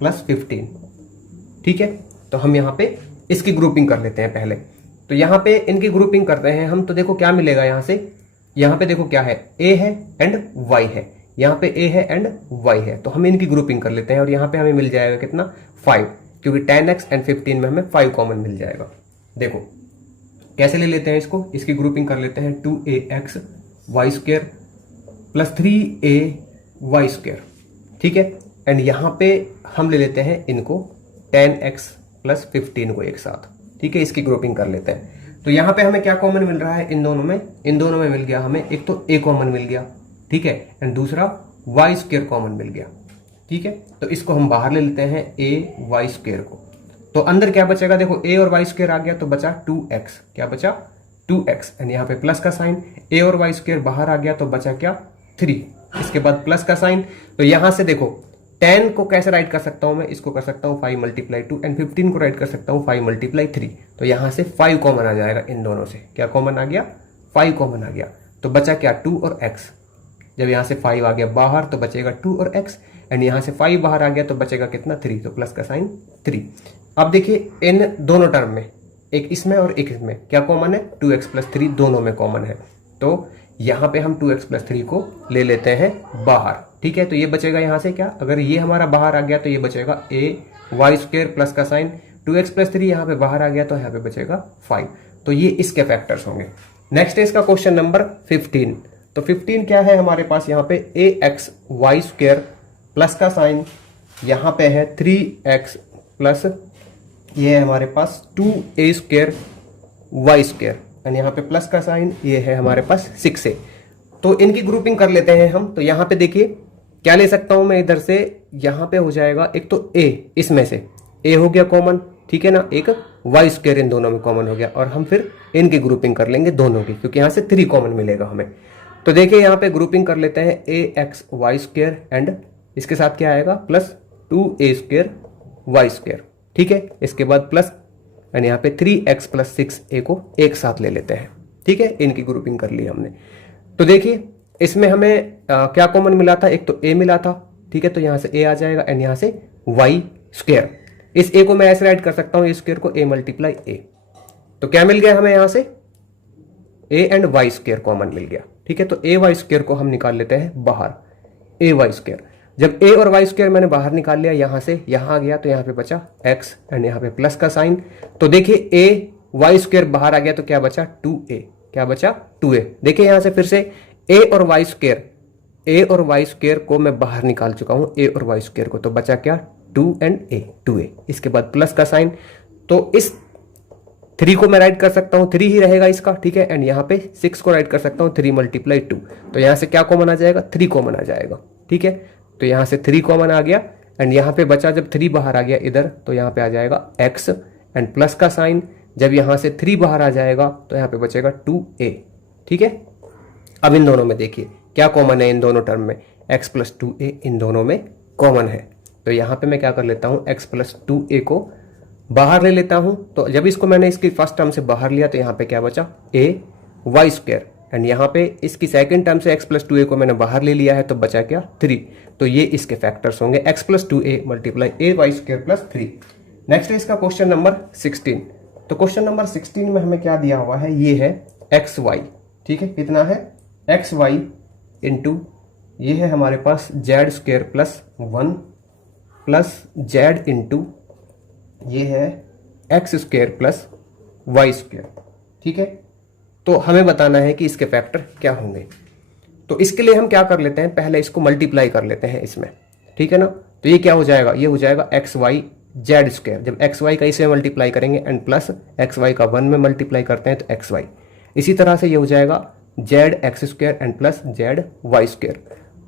plus 15। ठीक है, तो हम यहाँ पे इसकी ग्रुपिंग कर लेते हैं पहले। तो यहाँ पे इनकी ग्रुपिंग करते हैं हम, तो देखो क्या मिलेगा यहाँ से, यहाँ पे देखो क्या है a है एंड y है, यहाँ पे a है एंड y है, तो हम इनकी ग्रुपिंग कर लेते हैं और यहाँ पे हमें मिल जाएगा कितना 5, क्योंकि 10x एंड 15 में हमें 5 कॉमन मिल जाएगा। देखो कैसे ले लेते हैं इसको, इसकी ग्रुपिंग कर लेते हैं 2ax Y square plus 3a Y square. ठीक है, एंड यहाँ पे हम ले लेते हैं इनको 10x प्लस 15 को एक साथ। ठीक है, इसकी ग्रुपिंग कर लेते हैं। तो यहाँ पे हमें क्या कॉमन मिल रहा है इन दोनों में, इन दोनों में मिल गया हमें एक तो a कॉमन मिल गया, ठीक है, एंड दूसरा वाई स्क्वेयर कॉमन मिल गया। ठीक है, तो इसको हम बाहर ले लेते हैं a वाई स्क्वेयर को। तो अंदर क्या बचेगा, देखो a और वाई स्क्वेयर आ गया तो बचा 2x, क्या बचा 2x एंड यहाँ पे प्लस का साइन, a और वाई स्क्वेयर बाहर आ गया तो बचा क्या 3, इसके बाद प्लस का साइन। तो यहां से देखो 10 को कैसे राइट कर सकता हूं मैं, इसको कर सकता हूं 5 मल्टीप्लाई 2 एंड 15 को राइट कर सकता हूं 5 मल्टीप्लाई 3। तो यहां से 5 कॉमन आ जाएगा इन दोनों से, क्या कॉमन आ गया 5 कॉमन आ गया। तो बचा क्या 2 और x, जब यहां से 5 आ गया बाहर तो बचेगा 2 और x एंड यहां से 5 बाहर आ गया तो बचेगा कितना 3, तो प्लस का साइन 3। अब देखिए इन दोनों टर्म में, एक इसमें और एक इसमें क्या कॉमन है 2x प्लस 3 दोनों में कॉमन है, तो यहाँ पे हम 2x प्लस 3 को ले लेते हैं बाहर। ठीक है, तो ये बचेगा यहाँ से क्या, अगर ये हमारा बाहर आ गया तो ये बचेगा a वाई स्क्वेयर प्लस का साइन, 2x प्लस 3 यहाँ पे बाहर आ गया तो यहाँ पे बचेगा 5। तो ये इसके फैक्टर्स होंगे। नेक्स्ट है इसका क्वेश्चन नंबर 15। तो 15 क्या है हमारे पास, यहाँ पे ax वाई स्क्वेयर प्लस का साइन, यहाँ पे है 3x प्लस ये है हमारे पास 2a स्क्वेयर वाई स्क्वेयर एंड यहाँ पे प्लस का साइन, ये है हमारे पास 6a। तो इनकी ग्रुपिंग कर लेते हैं हम। तो यहाँ पे देखिए क्या ले सकता हूं मैं इधर से, यहाँ पे हो जाएगा एक तो a, इसमें से a हो गया कॉमन, ठीक है ना, एक वाई स्क्वेयर इन दोनों में कॉमन हो गया, और हम फिर इनकी ग्रुपिंग कर लेंगे दोनों की, क्योंकि यहाँ से 3 कॉमन मिलेगा हमें। तो देखिए यहाँ पे ग्रुपिंग कर लेते हैं ax वाई स्क्वेयर एंड इसके साथ क्या आएगा प्लस 2a स्क्वेयर वाई स्क्वेयर। ठीक है, इसके बाद प्लस एंड यहाँ पे 3x प्लस 6a को एक साथ ले लेते हैं। ठीक है, इनकी ग्रुपिंग कर ली हमने। तो देखिए इसमें हमें क्या कॉमन मिला था, एक तो a मिला था, ठीक है, तो यहाँ से a आ जाएगा एंड यहाँ से वाई स्क्वेयर। इस a को मैं ऐसे राइट कर सकता हूँ, स्क्वेयर को a मल्टीप्लाई a। तो क्या मिल गया हमें यहाँ से a and Y square common मिल गया। ठीक है, तो a वाई स्क्वेयर को हम निकाल लेते हैं बाहर, a वाई स्क्वेयर। जब a और वाई स्क्वेयर मैंने बाहर निकाल लिया, यहां से यहां आ गया तो यहाँ पे बचा x एंड यहाँ पे प्लस का साइन। तो देखिए a वाई स्क्वेयर बाहर आ गया तो क्या बचा 2a, क्या बचा 2a। देखिए यहां से फिर से a और वाई स्क्वेयर को मैं बाहर निकाल चुका हूं, a और वाई स्क्वेयर को, तो बचा क्या 2 एंड a 2a, इसके बाद प्लस का साइन। तो इस 3 को मैं राइट कर सकता हूं, 3 ही रहेगा इसका, ठीक है, एंड यहाँ पे 6 को राइट कर सकता हूं 3 मल्टीप्लाई 2। तो यहाँ से क्या कॉमन आ जाएगा 3 कॉमन आ जाएगा। ठीक है, तो यहाँ से 3 कॉमन आ गया एंड यहाँ पे बचा, जब 3 बाहर आ गया इधर तो यहाँ पे आ जाएगा x एंड प्लस का साइन। जब यहाँ से 3 बाहर आ जाएगा तो यहाँ पे बचेगा 2a। ठीक है, अब इन दोनों में देखिए क्या कॉमन है, इन दोनों टर्म में x प्लस 2a इन दोनों में कॉमन है। तो यहाँ पे मैं क्या कर लेता हूँ, x प्लस 2a को बाहर ले लेता हूँ। तो जब इसको मैंने इसकी फर्स्ट टर्म से बाहर लिया तो यहाँ पे क्या बचा a वाई स्क्वेयर एंड यहाँ पे इसकी सेकंड टर्म से x प्लस 2a को मैंने बाहर ले लिया है तो बचा क्या 3। तो ये इसके फैक्टर्स होंगे x plus 2a multiply a Y square plus 3। Next है इसका क्वेश्चन नंबर 16। तो क्वेश्चन नंबर 16 में हमें क्या दिया हुआ है, ये है एक्स वाई, ठीक है, कितना है एक्स वाई इंटू ये है हमारे पास Z square plus 1 plus Z into ये है X square plus Y square, ठीक है। तो हमें बताना है कि इसके फैक्टर क्या होंगे। तो इसके लिए हम क्या कर लेते हैं, पहले इसको मल्टीप्लाई कर लेते हैं इसमें, ठीक है ना। तो ये क्या हो जाएगा, ये हो जाएगा एक्स वाई जेड स्क्वेयर, जब एक्स वाई का इसमें मल्टीप्लाई करेंगे एंड प्लस एक्स वाई का 1 में मल्टीप्लाई करते हैं तो एक्स वाई। इसी तरह से ये हो जाएगा Z X square and plus Z Y square.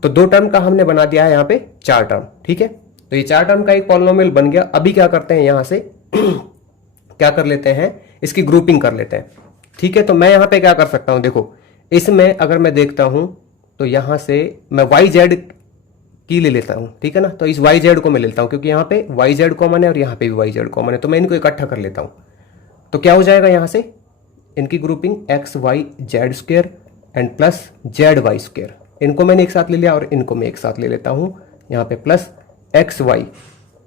तो 2 टर्म का हमने बना दिया है यहाँ पे 4 टर्म, ठीक है। तो ये 4 टर्म का एक पॉलिनोमियल बन गया। अभी क्या करते हैं, यहाँ से क्या कर लेते हैं, इसकी ग्रुपिंग कर लेते हैं, ठीक है। तो मैं यहाँ पे क्या कर सकता हूँ, देखो इसमें अगर मैं देखता हूँ तो यहाँ से मैं वाई जेड की ले लेता हूँ, ठीक है ना। तो इस वाई जेड को मैं लेता हूँ क्योंकि यहाँ पे वाई जेड कॉमन है और यहाँ पे भी वाई जेड कॉमन है, तो मैं इनको इकट्ठा कर लेता हूँ। तो क्या हो जाएगा यहाँ से इनकी grouping X Y Z square and plus Z Y square, इनको मैंने एक साथ ले लिया और इनको मैं एक साथ ले लेता हूँ यहाँ पे plus X Y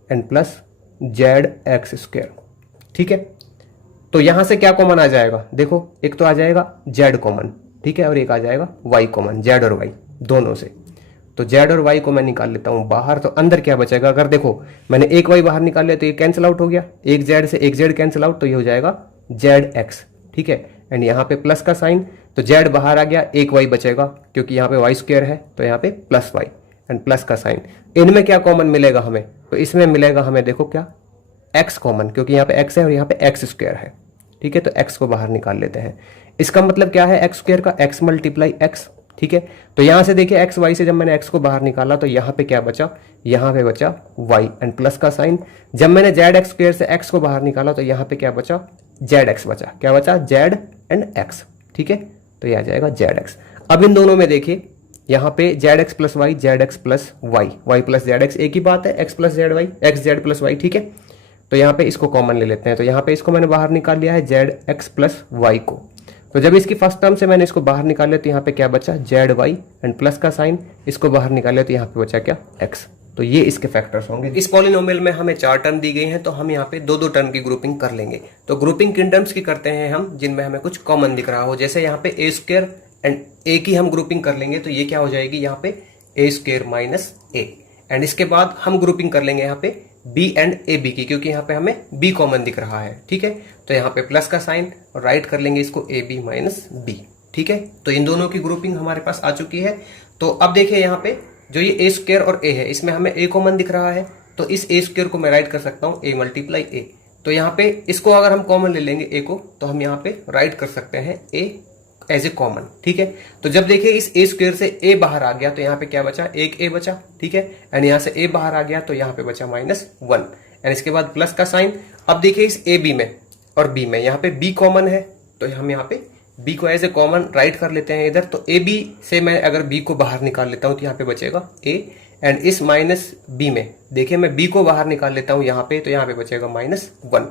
and plus Z X square, ठीक है। तो यहां से क्या कॉमन आ जाएगा, देखो एक तो आ जाएगा जेड कॉमन, ठीक है, और एक आ जाएगा वाई कॉमन, जेड और वाई दोनों से। तो जेड और वाई को मैं निकाल लेता हूं बाहर, तो अंदर क्या बचेगा, अगर देखो मैंने एक वाई बाहर निकाल लिया तो ये कैंसिल आउट हो गया, एक जेड से एक जेड कैंसिल आउट, तो ये हो जाएगा जेड एक्स, ठीक है। एंड यहाँ पे प्लस का साइन, तो जेड बाहर आ गया, एक वाई बचेगा क्योंकि यहाँ पे वाई स्क्वायर है, तो यहाँ पे प्लस वाई एंड प्लस का साइन। इनमें क्या कॉमन मिलेगा हमें, तो इसमें मिलेगा हमें देखो क्या एक्स कॉमन, क्योंकि यहाँ पे एक्स है और यहाँ पे एक्स स्क्वायर है, ठीक है। तो एक्स को बाहर निकाल लेते हैं। इसका मतलब क्या है एक्स स्क्वायर का, एक्स मल्टीप्लाई एक्स, ठीक है। तो यहां से देखिए एक्स वाई से जब मैंने एक्स को बाहर निकाला तो यहाँ पे क्या बचा, यहाँ पे बचा वाई एंड प्लस का साइन। जब मैंने जेड एक्स स्क्वायर से एक्स को बाहर निकाला तो यहाँ पे क्या बचा, जेड एक्स बचा, क्या बचा, जेड एंड एक्स, ठीक है। तो ये आ जाएगा जेड एक्स। अब इन दोनों में देखिए यहाँ पे Z X plus Y, Z X plus Y, Y plus Z X, एक ही बात है, X plus Z Y, X Z plus Y, ठीक है। तो यहाँ पे इसको कॉमन ले लेते हैं, तो यहाँ पे इसको मैंने बाहर निकाल लिया है जेड एक्स प्लस वाई को। तो जब इसकी फर्स्ट टर्म से मैंने इसको बाहर निकाल लिया तो यहाँ पे क्या बचा, जेड वाई एंड प्लस का साइन, इसको बाहर निकाल लिया तो यहाँ पे बचा क्या, एक्स। तो ये इसके फैक्टर्स होंगे। इस पॉलिनोमियल में हमें 4 टर्म दी गई हैं, तो हम यहाँ पे 2-2 टर्म की ग्रुपिंग कर लेंगे। तो ग्रुपिंग किन टर्म्स की करते हैं हम, जिनमें हमें कुछ कॉमन दिख रहा हो, जैसे यहाँ पे ए स्क्वायर एंड ए की हम ग्रुपिंग कर लेंगे, तो ये क्या हो जाएगी यहाँ पे ए स्क्वायर माइनस ए। एंड इसके बाद हम ग्रुपिंग कर लेंगे यहाँ पे बी एंड ए बी की, क्योंकि यहाँ पे हमें बी कॉमन दिख रहा है, ठीक है। तो यहाँ पे प्लस का साइन और राइट कर लेंगे इसको ए बी माइनस बी, ठीक है। तो इन दोनों की ग्रुपिंग हमारे पास आ चुकी है। तो अब देखिए यहाँ पे जो ये ए स्क्वायर और ए है, इसमें हमें ए कॉमन दिख रहा है, तो इस ए स्क्वायर को मैं राइट कर सकता हूँ ए मल्टीप्लाई ए। तो यहाँ पे इसको अगर हम कॉमन ले लेंगे ए को, तो हम यहाँ पे राइट कर सकते हैं ए एज ए कॉमन, ठीक है। तो जब देखिए इस ए स्क्वायर से ए बाहर आ गया तो यहाँ पे क्या बचा, एक ए बचा, ठीक है। एंड यहाँ से ए बाहर आ गया तो यहाँ पे बचा -1 एंड इसके बाद प्लस का साइन। अब देखिए इस ए बी में और बी में यहाँ पे बी कॉमन है, तो हम यहाँ पे बी को एज ए कॉमन राइट कर लेते हैं इधर। तो ए बी से मैं अगर बी को बाहर निकाल लेता हूँ तो यहाँ पे बचेगा ए एंड इस माइनस बी में देखिए मैं बी को बाहर निकाल लेता हूँ यहाँ पे, तो यहाँ पे बचेगा -1।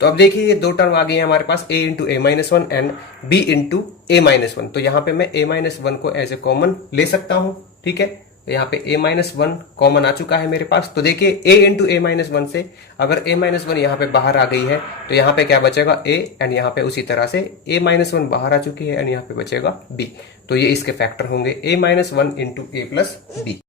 तो अब देखिए ये 2 टर्म आ गई है हमारे पास, a into A minus 1 and b into A minus 1। तो यहाँ पे मैं a माइनस 1 को एज ए कॉमन ले सकता हूँ, ठीक है। तो यहाँ पे a माइनस 1 कॉमन आ चुका है मेरे पास। तो देखिए a इंटू ए माइनस 1 से अगर a माइनस 1 यहाँ पे बाहर आ गई है तो यहाँ पे क्या बचेगा a एंड यहाँ पे उसी तरह से a माइनस 1 बाहर आ चुकी है एंड यहाँ पे बचेगा b। तो ये इसके फैक्टर होंगे a minus 1 into A plus B.